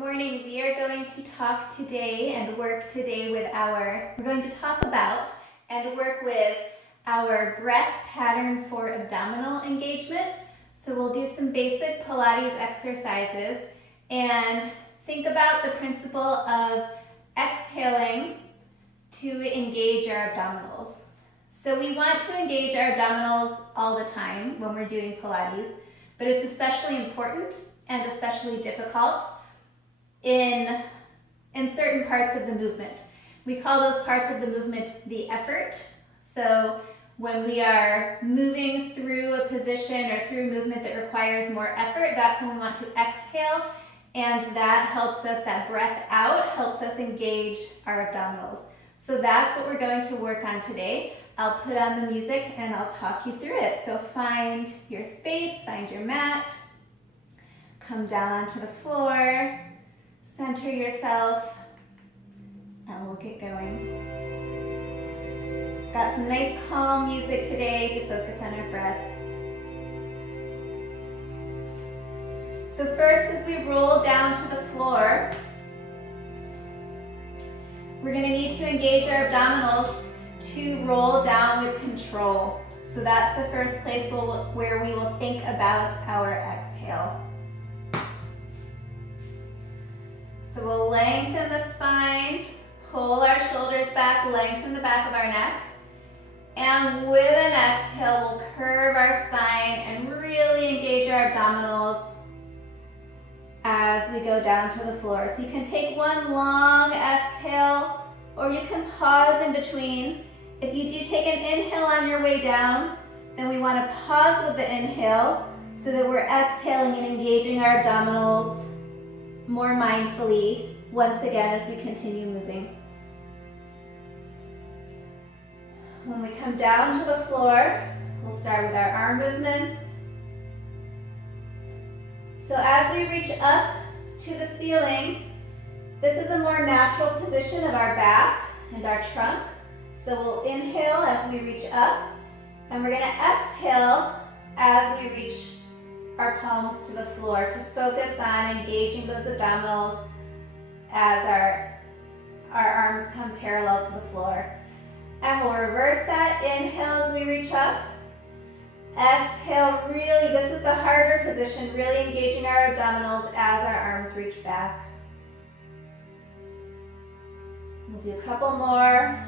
morning. We are going to talk today and work today with we're going to talk about and work with our breath pattern for abdominal engagement. So we'll do some basic Pilates exercises and think about the principle of exhaling to engage our abdominals. So we want to engage our abdominals all the time when we're doing Pilates, but it's especially important and especially difficult in certain parts of the movement. We call those parts of the movement the effort. So when we are moving through a position or through movement that requires more effort, that's when we want to exhale, and that helps us, that breath out helps us engage our abdominals. So that's what we're going to work on today. I'll put on the music and I'll talk you through it. So find your space, find your mat, come down onto the floor, center yourself, and we'll get going. Got some nice calm music today to focus on our breath. So first, as we roll down to the floor, we're going to need to engage our abdominals to roll down with control. So that's the first place where we will think about our exhale. So we'll lengthen the spine, pull our shoulders back, lengthen the back of our neck, and with an exhale, we'll curve our spine and really engage our abdominals as we go down to the floor. So you can take one long exhale, or you can pause in between. If you do take an inhale on your way down, then we want to pause with the inhale so that we're exhaling and engaging our abdominals more mindfully once again as we continue moving. When we come down to the floor, we'll start with our arm movements. So as we reach up to the ceiling, this is a more natural position of our back and our trunk. So we'll inhale as we reach up, and we're going to exhale as we reach our palms to the floor to focus on engaging those abdominals as our arms come parallel to the floor. And we'll reverse that. Inhale as we reach up. Exhale, really, this is the harder position, really engaging our abdominals as our arms reach back. We'll do a couple more.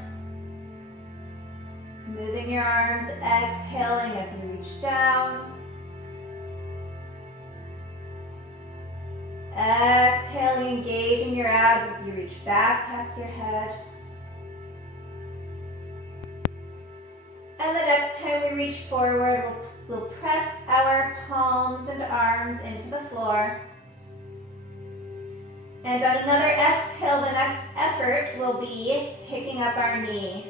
Moving your arms, exhaling as you reach down. Exhaling, engaging your abs as you reach back past your head. And the next time we reach forward, we'll press our palms and arms into the floor. And on another exhale, the next effort will be picking up our knee.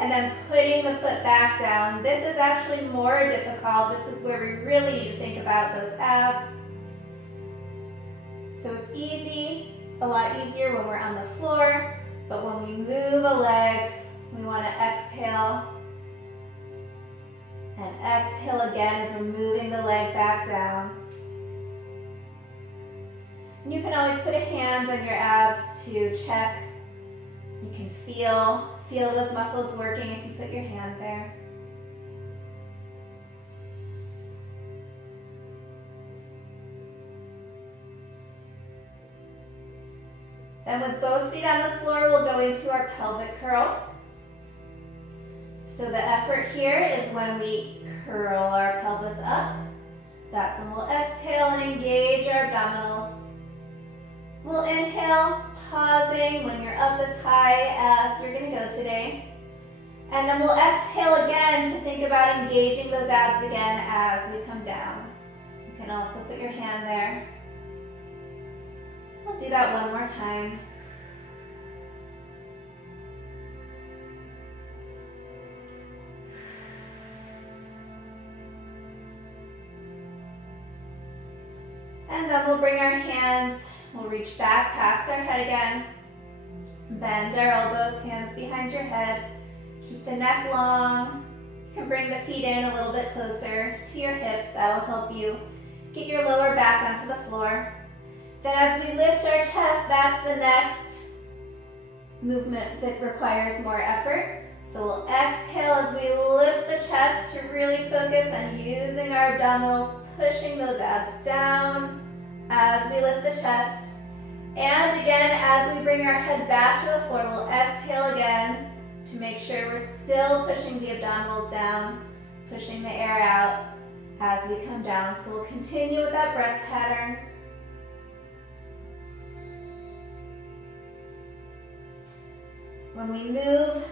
And then putting the foot back down. This is actually more difficult. This is where we really need to think about those abs. So it's easy, a lot easier when we're on the floor, but when we move a leg, we want to exhale and exhale again as we're moving the leg back down. And you can always put a hand on your abs to check. You can feel those muscles working if you put your hand there. Then with both feet on the floor, we'll go into our pelvic curl. So the effort here is when we curl our pelvis up. That's when we'll exhale and engage our abdominals. We'll inhale, pausing when you're up as high as you're going to go today. And then we'll exhale again to think about engaging those abs again as we come down. You can also put your hand there. We'll do that one more time. And then we'll bring our hands, we'll reach back past our head again. Bend our elbows, hands behind your head. Keep the neck long. You can bring the feet in a little bit closer to your hips. That'll help you get your lower back onto the floor. Then as we lift our chest, that's the next movement that requires more effort. So we'll exhale as we lift the chest to really focus on using our abdominals, pushing those abs down as we lift the chest. And again, as we bring our head back to the floor, we'll exhale again to make sure we're still pushing the abdominals down, pushing the air out as we come down. So we'll continue with that breath pattern. When we move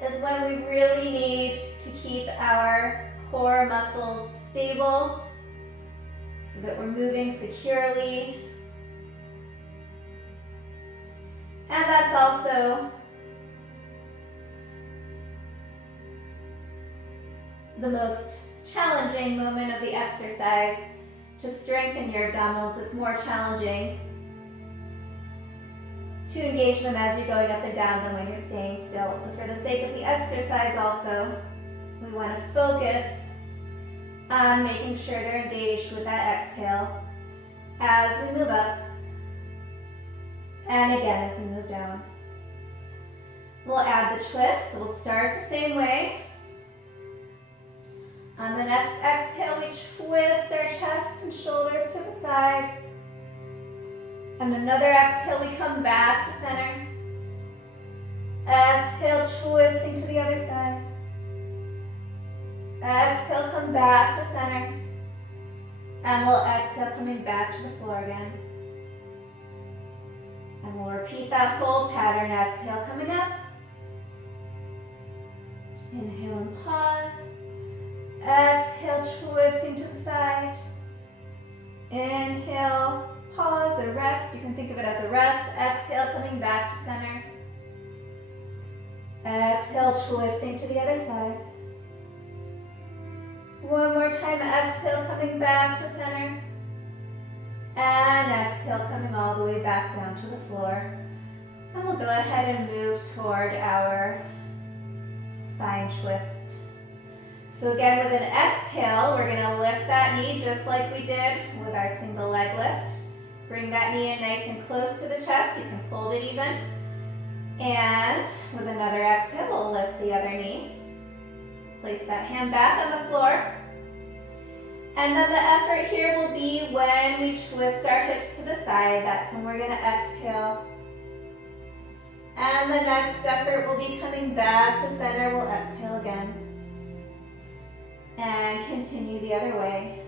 is when we really need to keep our core muscles stable so that we're moving securely. And that's also the most challenging moment of the exercise. To strengthen your abdominals, it's more challenging to engage them as you're going up and down than when you're staying still. So for the sake of the exercise also, we want to focus on making sure they're engaged with that exhale as we move up and again as we move down. We'll add the twist. So we'll start the same way. On the next exhale, we twist our chest and shoulders to the side. And another exhale, we come back to center. Exhale, twisting to the other side. Exhale, come back to center. And we'll exhale, coming back to the floor again. And we'll repeat that whole pattern. Exhale, coming up. Inhale and pause. Exhale, twisting to the side. Inhale, pause, a rest. You can think of it as a rest. Exhale, coming back to center. Exhale, twisting to the other side. One more time. Exhale, coming back to center. And exhale, coming all the way back down to the floor. And we'll go ahead and move toward our spine twist. So again, with an exhale, we're going to lift that knee just like we did with our single leg lift. Bring that knee in nice and close to the chest. You can hold it even. And with another exhale, we'll lift the other knee. Place that hand back on the floor. And then the effort here will be when we twist our hips to the side. That's when we're going to exhale. And the next effort will be coming back to center. We'll exhale again. And continue the other way.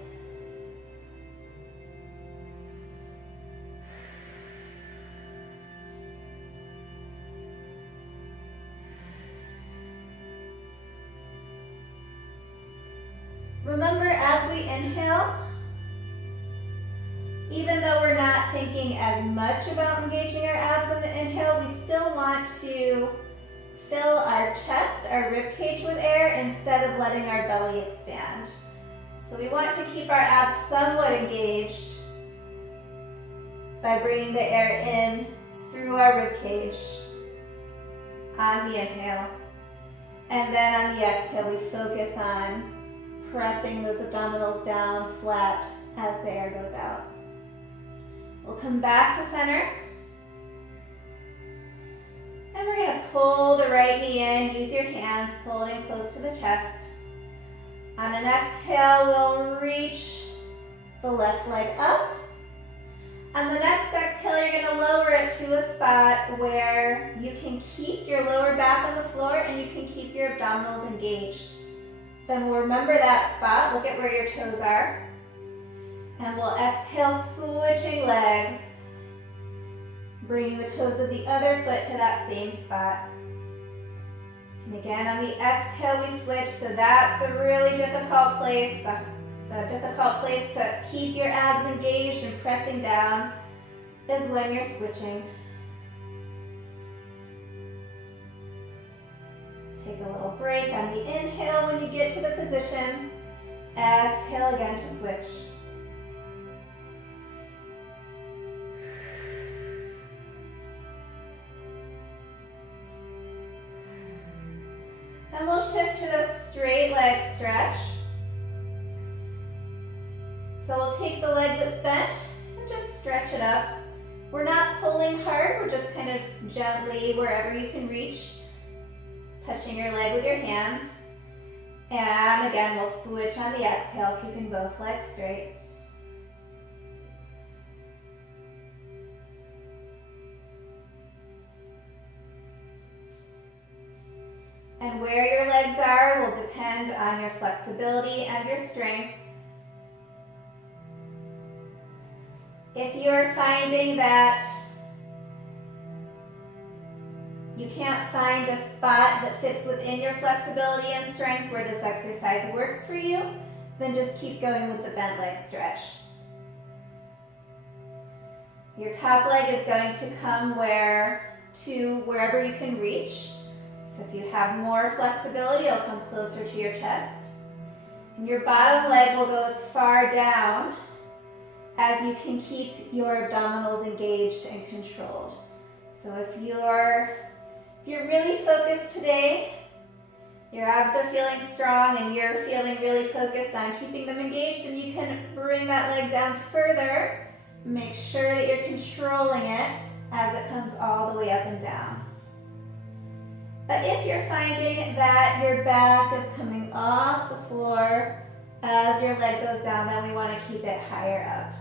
Remember, as we inhale, even though we're not thinking as much about engaging our abs on the inhale, we still want to fill our chest, our rib cage with air instead of letting our belly expand. So we want to keep our abs somewhat engaged by bringing the air in through our rib cage on the inhale. And then on the exhale, we focus on pressing those abdominals down flat as the air goes out. We'll come back to center. And we're going to pull the right knee in. Use your hands, pull it in close to the chest. On an exhale, we'll reach the left leg up. On the next exhale, you're going to lower it to a spot where you can keep your lower back on the floor and you can keep your abdominals engaged. Then we'll remember that spot. Look at where your toes are. And we'll exhale, switching legs. Bringing the toes of the other foot to that same spot. And again, on the exhale, we switch. So that's the really difficult place, the difficult place to keep your abs engaged and pressing down is when you're switching. Take a little break on the inhale when you get to the position. Exhale again to switch. And we'll shift to the straight leg stretch. So we'll take the leg that's bent stretch it up. We're not pulling hard, we're just kind of gently, wherever you can reach, touching your leg with your hands. And again, we'll switch on the exhale, keeping both legs straight. And where your legs are will depend on your flexibility and your strength. If you're finding that you can't find a spot that fits within your flexibility and strength where this exercise works for you, then just keep going with the bent leg stretch. Your top leg is going to come wherever you can reach. So if you have more flexibility, it'll come closer to your chest. And your bottom leg will go as far down as you can keep your abdominals engaged and controlled. So if you're really focused today, your abs are feeling strong and you're feeling really focused on keeping them engaged, then you can bring that leg down further. Make sure that you're controlling it as it comes all the way up and down. But if you're finding that your back is coming off the floor as your leg goes down, then we want to keep it higher up.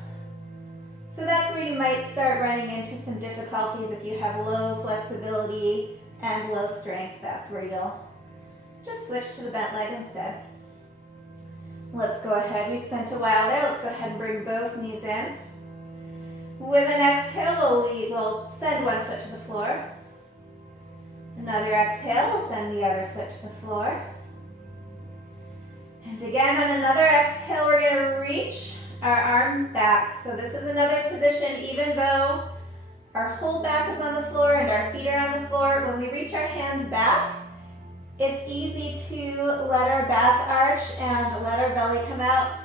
So that's where you might start running into some difficulties if you have low flexibility and low strength. That's where you'll just switch to the bent leg instead. Let's go ahead. We spent a while there. Let's go ahead and bring both knees in. With an exhale, we'll send one foot to the floor. Another exhale, we'll send the other foot to the floor. And again, on another exhale, we're going to reach our arms back. So this is another position, even though our whole back is on the floor and our feet are on the floor, when we reach our hands back, it's easy to let our back arch and let our belly come out.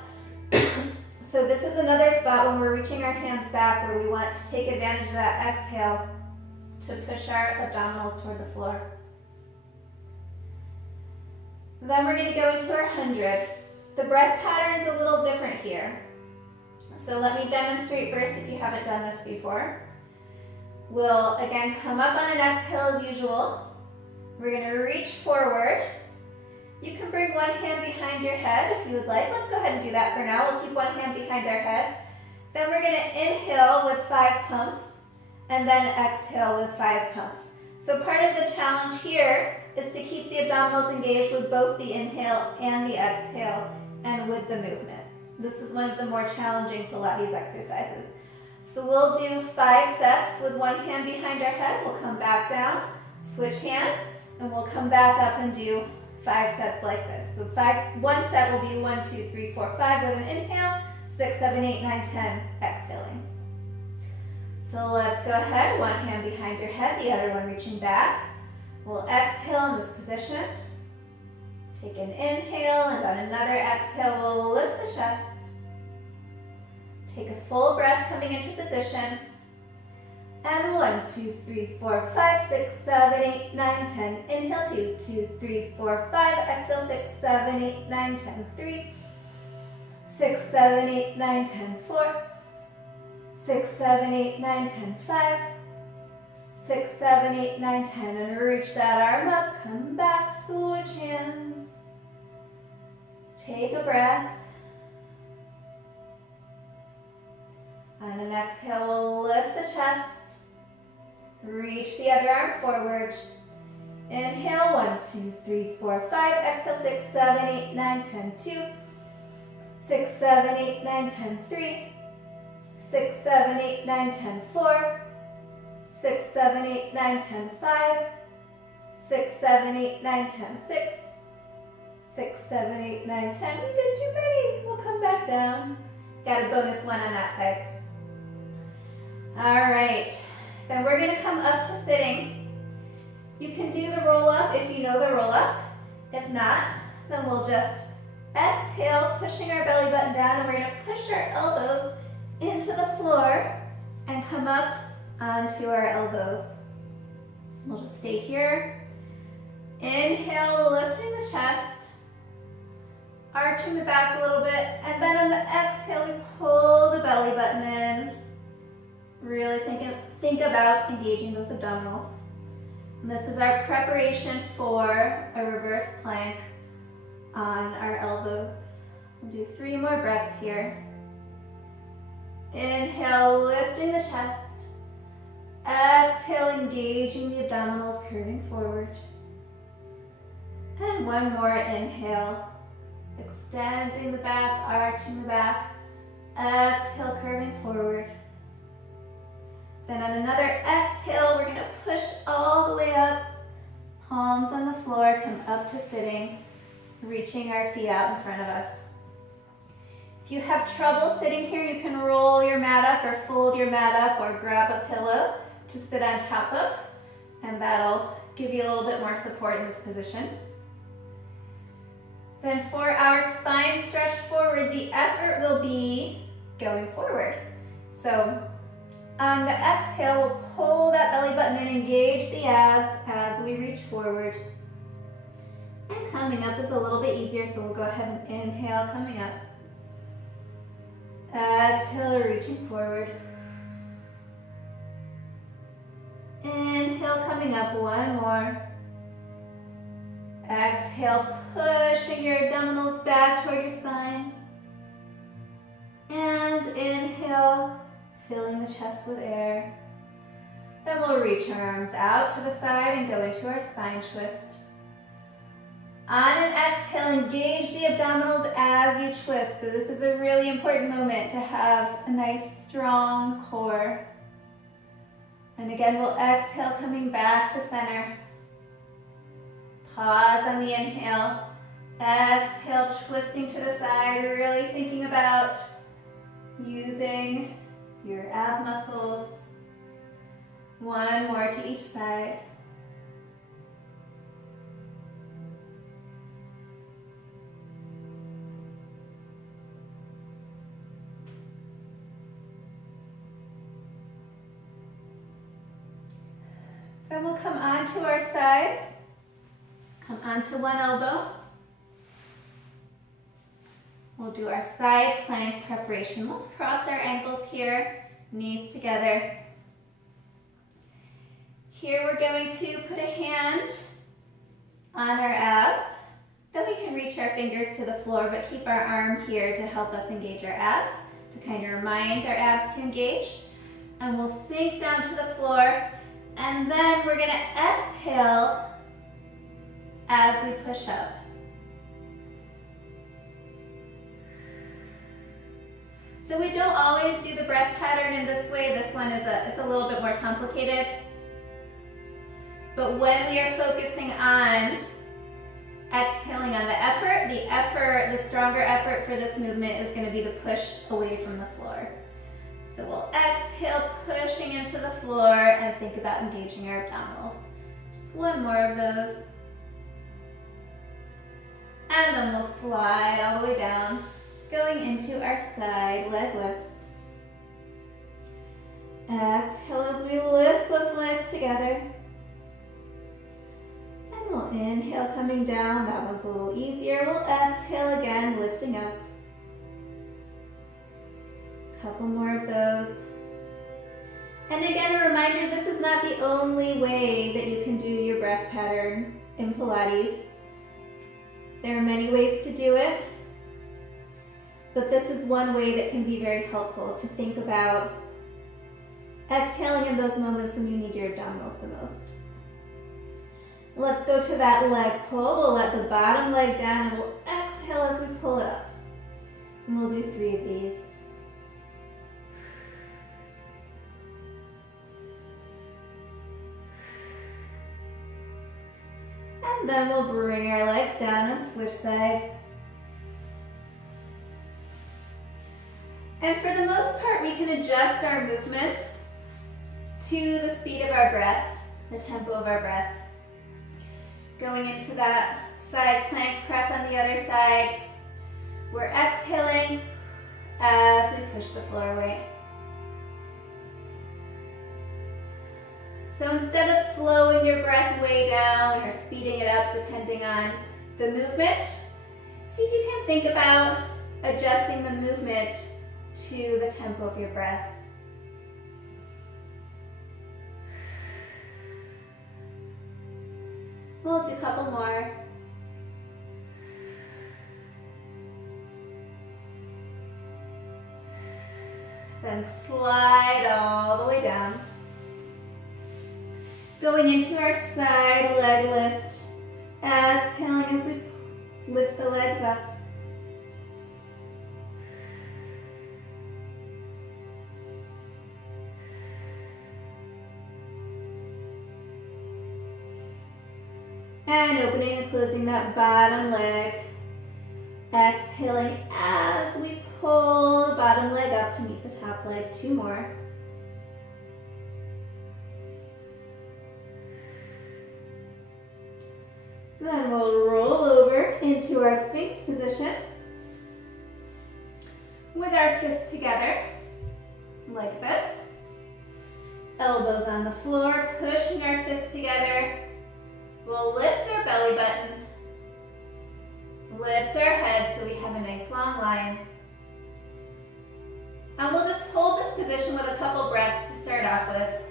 So this is another spot when we're reaching our hands back where we want to take advantage of that exhale to push our abdominals toward the floor. Then we're going to go into our 100. The breath pattern is a little different here. So let me demonstrate first if you haven't done this before. We'll again come up on an exhale as usual. We're going to reach forward. You can bring one hand behind your head if you would like. Let's go ahead and do that for now. We'll keep one hand behind our head. Then we're going to inhale with 5 pumps and then exhale with 5 pumps. So part of the challenge here is to keep the abdominals engaged with both the inhale and the exhale and with the movement. This is one of the more challenging Pilates exercises. So we'll do 5 sets with one hand behind our head. We'll come back down, switch hands, and we'll come back up and do 5 sets like this. So one set will be 1, 2, 3, 4, 5 with an inhale, 6, 7, 8, 9, 10 exhaling. So let's go ahead, one hand behind your head, the other one reaching back. We'll exhale in this position. Take an inhale, and on another exhale, we'll lift the chest. Take a full breath coming into position. And 1, 2, 3, 4, 5, 6, 7, 8, 9, 10. Inhale, 2, 2, 3, 4, 5. Exhale, 6, 7, 8, 9, 10. 3, 6, 7, 8, 9, 10. 4, 6, 7, 8, 9, 10. 5, 6, 7, 8, 9, 10. And reach that arm up. Come back, switch hands. Take a breath. On an exhale, we'll lift the chest. Reach the other arm forward. Inhale, 1, 2, 3, 4, 5. Exhale, 6, 7, 8, 9, 10. 2, 6, 7, 8, 9, 10. 3, 6, 7, 8, 9, 10. 4, 6, 7, 8, 9, 10. 5, 6, 7, 8, 9, 10. 6, 6, 7, 8, 9, 10. We did too many. We'll come back down. Got a bonus 1 on that side. All right. Then we're going to come up to sitting. You can do the roll up if you know the roll up. If not, then we'll just exhale, pushing our belly button down, and we're going to push our elbows into the floor and come up onto our elbows. We'll just stay here. Inhale, lifting the chest, arching the back a little bit, and then on the exhale, we pull the belly button in. Really think about engaging those abdominals. And this is our preparation for a reverse plank on our elbows. We'll do 3 more breaths here. Inhale, lifting the chest. Exhale, engaging the abdominals, curving forward. And 1 more inhale. Extending the back, arching the back. Exhale, curving forward. Then on another exhale, we're going to push all the way up. Palms on the floor, come up to sitting, reaching our feet out in front of us. If you have trouble sitting here, you can roll your mat up or fold your mat up or grab a pillow to sit on top of, and that'll give you a little bit more support in this position. Then for our spine stretch forward, the effort will be going forward. So on the exhale, we'll pull that belly button and engage the abs as we reach forward. And coming up is a little bit easier, so we'll go ahead and inhale, coming up. Exhale, reaching forward. Inhale, coming up, 1 more. Exhale, pushing your abdominals back toward your spine. And inhale, filling the chest with air. Then we'll reach our arms out to the side and go into our spine twist. On an exhale, engage the abdominals as you twist. So this is a really important moment to have a nice strong core. And again, we'll exhale, coming back to center. Pause on the inhale. Exhale, twisting to the side, really thinking about using your ab muscles. 1 more to each side. Then we'll come onto our sides. Come onto one elbow. We'll do our side plank preparation. Let's cross our ankles here, knees together. Here we're going to put a hand on our abs. Then we can reach our fingers to the floor, but keep our arm here to help us engage our abs, to kind of remind our abs to engage. And we'll sink down to the floor, and then we're gonna exhale as we push up. So we don't always do the breath pattern in this way. This one it's a little bit more complicated. But when we are focusing on exhaling on the stronger effort for this movement is going to be the push away from the floor. So we'll exhale, pushing into the floor, and think about engaging our abdominals. Just 1 more of those. And then we'll slide all the way down, going into our side leg lifts. Exhale as we lift both legs together. And we'll inhale, coming down. That one's a little easier. We'll exhale again, lifting up. Couple more of those. And again, a reminder, this is not the only way that you can do your breath pattern in Pilates. There are many ways to do it, but this is one way that can be very helpful to think about exhaling in those moments when you need your abdominals the most. Let's go to that leg pull. We'll let the bottom leg down and we'll exhale as we pull it up. And we'll do 3 of these. And then we'll bring our legs down and switch sides. And for the most part, we can adjust our movements to the speed of our breath, the tempo of our breath. Going into that side plank prep on the other side, we're exhaling as we push the floor away. So instead of slowing your breath way down or speeding it up depending on the movement, see if you can think about adjusting the movement to the tempo of your breath. We'll do a couple more. Then slide all the way down. Going into our side leg lift. Exhaling as we lift the legs up. And opening and closing that bottom leg. Exhaling as we pull the bottom leg up to meet the top leg. 2 more. Then we'll roll over into our Sphinx position with our fists together, like this. Elbows on the floor, pushing our fists together. We'll lift our belly button, lift our head so we have a nice long line. And we'll just hold this position with a couple breaths to start off with.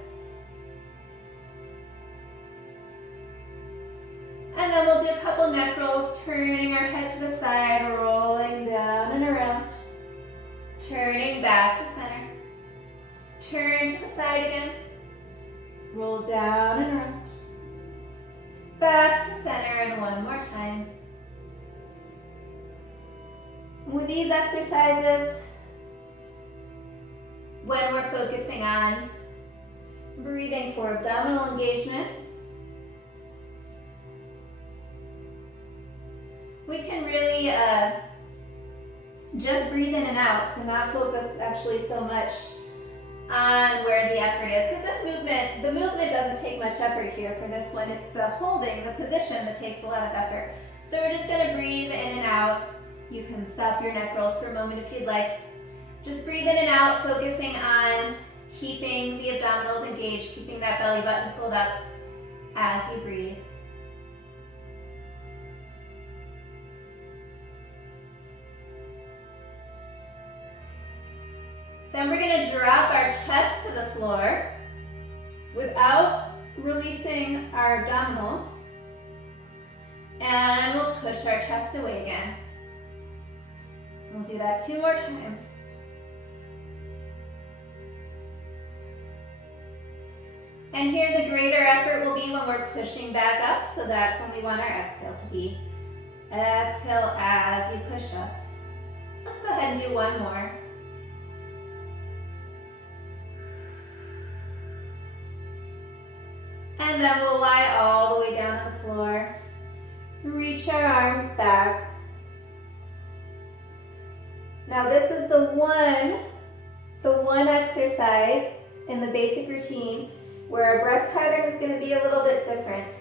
And then we'll do a couple neck rolls, turning our head to the side, rolling down and around, turning back to center. Turn to the side again, roll down and around. Back to center, and one more time. With these exercises, when we're focusing on breathing for abdominal engagement, we can really just breathe in and out, so not focus actually so much on where the effort is, because the movement doesn't take much effort here for this one. It's the holding, the position that takes a lot of effort. So we're just going to breathe in and out. You can stop your neck rolls for a moment if you'd like. Just breathe in and out, focusing on keeping the abdominals engaged, keeping that belly button pulled up as you breathe. Then we're going to drop our chest to the floor without releasing our abdominals. And we'll push our chest away again. We'll do that 2 more times. And here the greater effort will be when we're pushing back up, so that's when we want our exhale to be. Exhale as you push up. Let's go ahead and do 1 more. And then we'll lie all the way down on the floor. Reach our arms back. Now this is the one exercise in the basic routine where our breath pattern is going to be a little bit different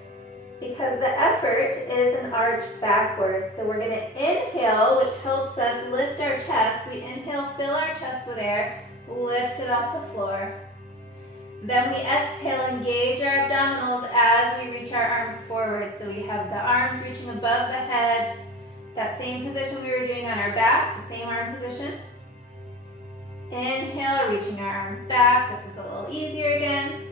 because the effort is an arch backwards. So we're going to inhale, which helps us lift our chest. We inhale, fill our chest with air, lift it off the floor. Then we exhale, engage our abdominals as we reach our arms forward. So we have the arms reaching above the head, that same position we were doing on our back, the same arm position. Inhale, reaching our arms back. This is a little easier again.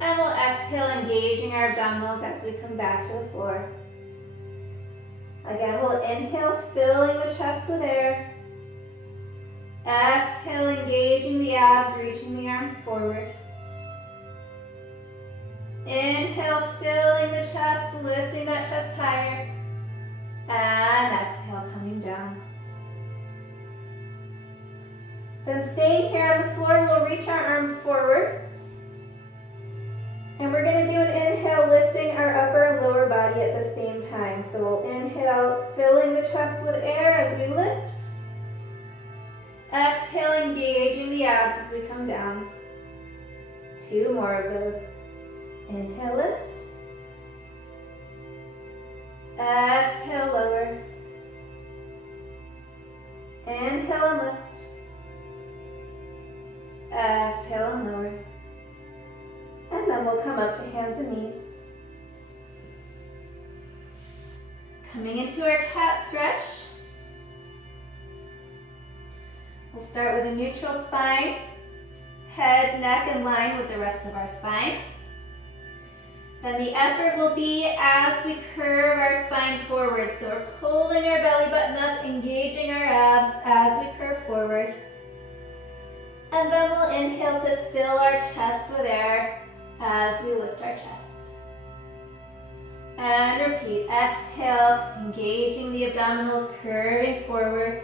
And we'll exhale, engaging our abdominals as we come back to the floor. Again, we'll inhale, filling the chest with air. Exhale, engaging the abs, reaching the arms forward. Inhale, filling the chest, lifting that chest higher. And exhale, coming down. Then staying here on the floor, we'll reach our arms forward. And we're going to do an inhale, lifting our upper and lower body at the same time. So we'll inhale, filling the chest with air as we lift. Exhale, engaging the abs as we come down. 2 more of those. Inhale, lift. Exhale, lower. Inhale and lift. Exhale and lower. And then we'll come up to hands and knees. Coming into our cat stretch. We'll start with a neutral spine. Head, neck in line with the rest of our spine. Then the effort will be as we curve our spine forward. So we're pulling our belly button up, engaging our abs as we curve forward. And then we'll inhale to fill our chest with air as we lift our chest. And repeat, exhale, engaging the abdominals, curving forward.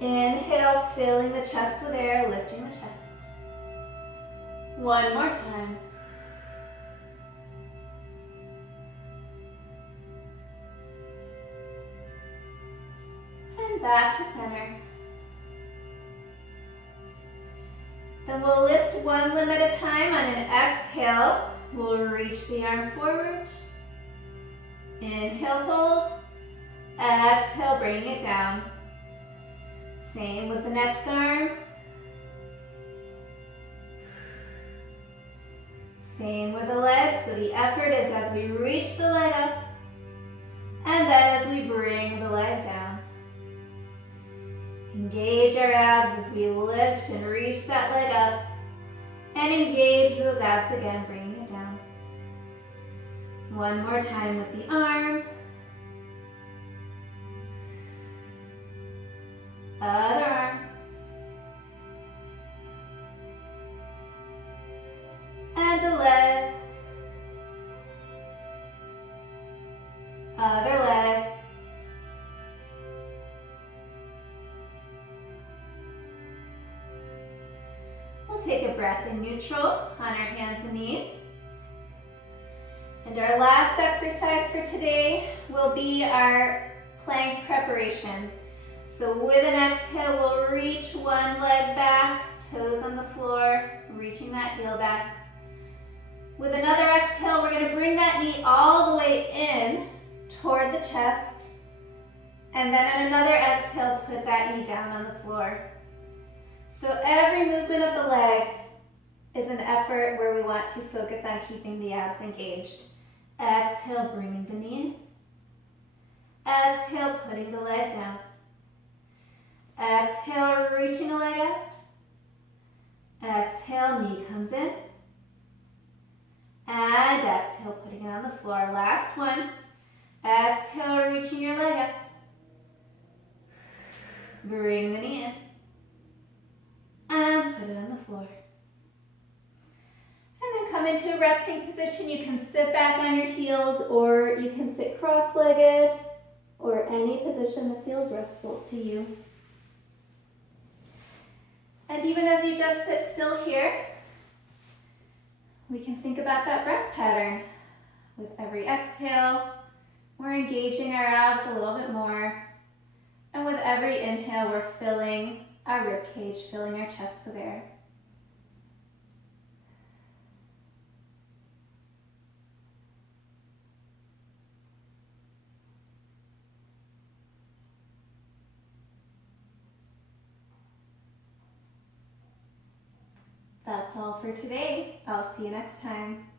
Inhale, filling the chest with air, lifting the chest. One more time. And back to center. Then we'll lift one limb at a time. On an exhale, we'll reach the arm forward. Inhale, hold. Exhale, bringing it down. Same with the next arm. Same with the leg. So the effort is as we reach the leg up and then as we bring the leg down. Engage our abs as we lift and reach that leg up and engage those abs again, bringing it down. One more time with the arm. Other arm. And a leg. Other leg. We'll take a breath in neutral on our hands and knees. And our last exercise for today will be our plank preparation. So with an exhale, we'll reach one leg back, toes on the floor, reaching that heel back. With another exhale, we're going to bring that knee all the way in toward the chest. And then on another exhale, put that knee down on the floor. So every movement of the leg is an effort where we want to focus on keeping the abs engaged. Exhale, bringing the knee in. Exhale, putting the leg down. Exhale, reaching a leg out. Exhale, knee comes in. And exhale, putting it on the floor. Last one. Exhale, reaching your leg up. Bring the knee in. And put it on the floor. And then come into a resting position. You can sit back on your heels or you can sit cross-legged or any position that feels restful to you. And even as you just sit still here, we can think about that breath pattern. With every exhale, we're engaging our abs a little bit more. And with every inhale, we're filling our rib cage, filling our chest with air. That's all for today. I'll see you next time.